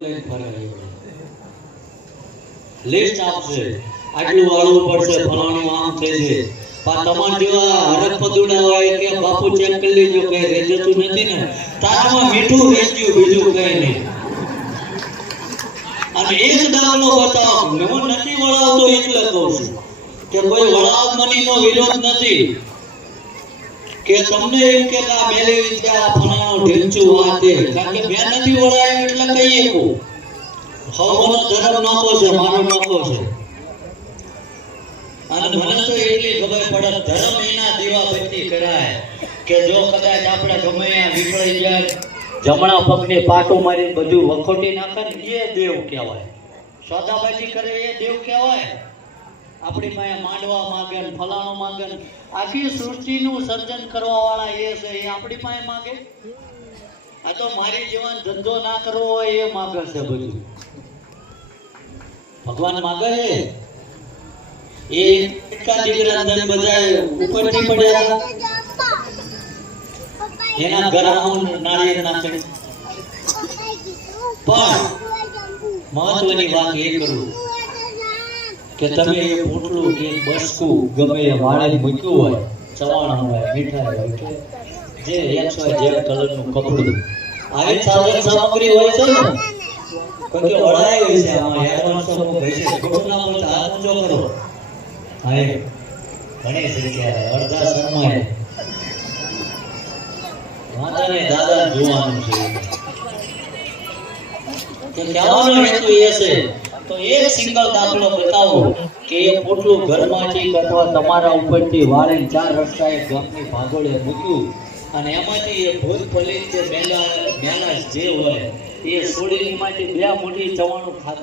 List આપશે, આટલું વાળવું પડશે, ફલાણું આમ થઈ છે. તમારા જેવા હરક પદુડા હોય કે બાપુ ચેક કરી લેજો કઈ રેજતું નથી ને, તારામાં મીઠું રેજ્યું, બીજું કઈ નહીં. અને એક દાખલો બતાવો, હું નથી વળાવતો એટલે કહું છું કે કોઈ વળાવ મનીનો વિરોધ નથી કે તમને એમ કે આ મેલી વિદ્યા ફલાણું ઢેંચું વાત છે, કારણ કે મેં નથી વળાવ્યું એટલે કહીએ કહું. હવનો ધર્મ નોખો છે, મારો નોખો છે. અને મને તો એટલી ખબર પડે, ધર્મ એના દીવાબત્તી કરાય કે જો કદાચ આપણે ગમે ત્યાં વિખરાઈ જાય, જમણા પગને પાટો મારી બધું વખોટી નાખે ને, એ દેવ કહેવાય. સોદાબાજી કરે એ દેવ કહેવાય. આપણી પાસે માંડવા માંગે ને ફલાણું માંગે ને, આખી સૃષ્ટિનું સર્જન કરવા વાળા એ છે, એ આપણી પાસે માંગે. આ તો મારી જીવન ધંધો ના કરવો હોય એ માંગે છે બધું. ભગવાન માંગે છે એ દીકરા બધા ઉપરથી પડ્યા એના ગરમ નાળિયેર નાખે. પણ મહત્વની વાત એ કરું કે તમે એ પોટલું કે બસકું ગમે એ વાળે મૂક્યું હોય, ચવાણા હોય, મીઠાઈ હોય કે જે XYZ કલરનું કપડું, આવી સાધન સામગ્રી હોય છે ને, કોઈ કે વળાય હોય છે આમાં એડવાન્સ હું કહી છે, ખોટું ના બોલતા હાથ ઊંચો કરો. હા, ઘણી જગ્યાએ અડધા સમય માતાને દાદા જોવાનું છે કે કહેવાનો હેતુ એ છે. તો એક સિંગલ દાખલો બતાવો કે એ પોટલું ઘરમાંથી અથવા તમારા ઉપરથી વાળીને 4 રસ્તાએ ગામની ભાગોળે મૂક્યું અને એમાંથી એ ભૂત પલિત જે મેલા જે હોય એ છોડીમાંથી 2 મુઠ્ઠી ચવાણું ખાધું.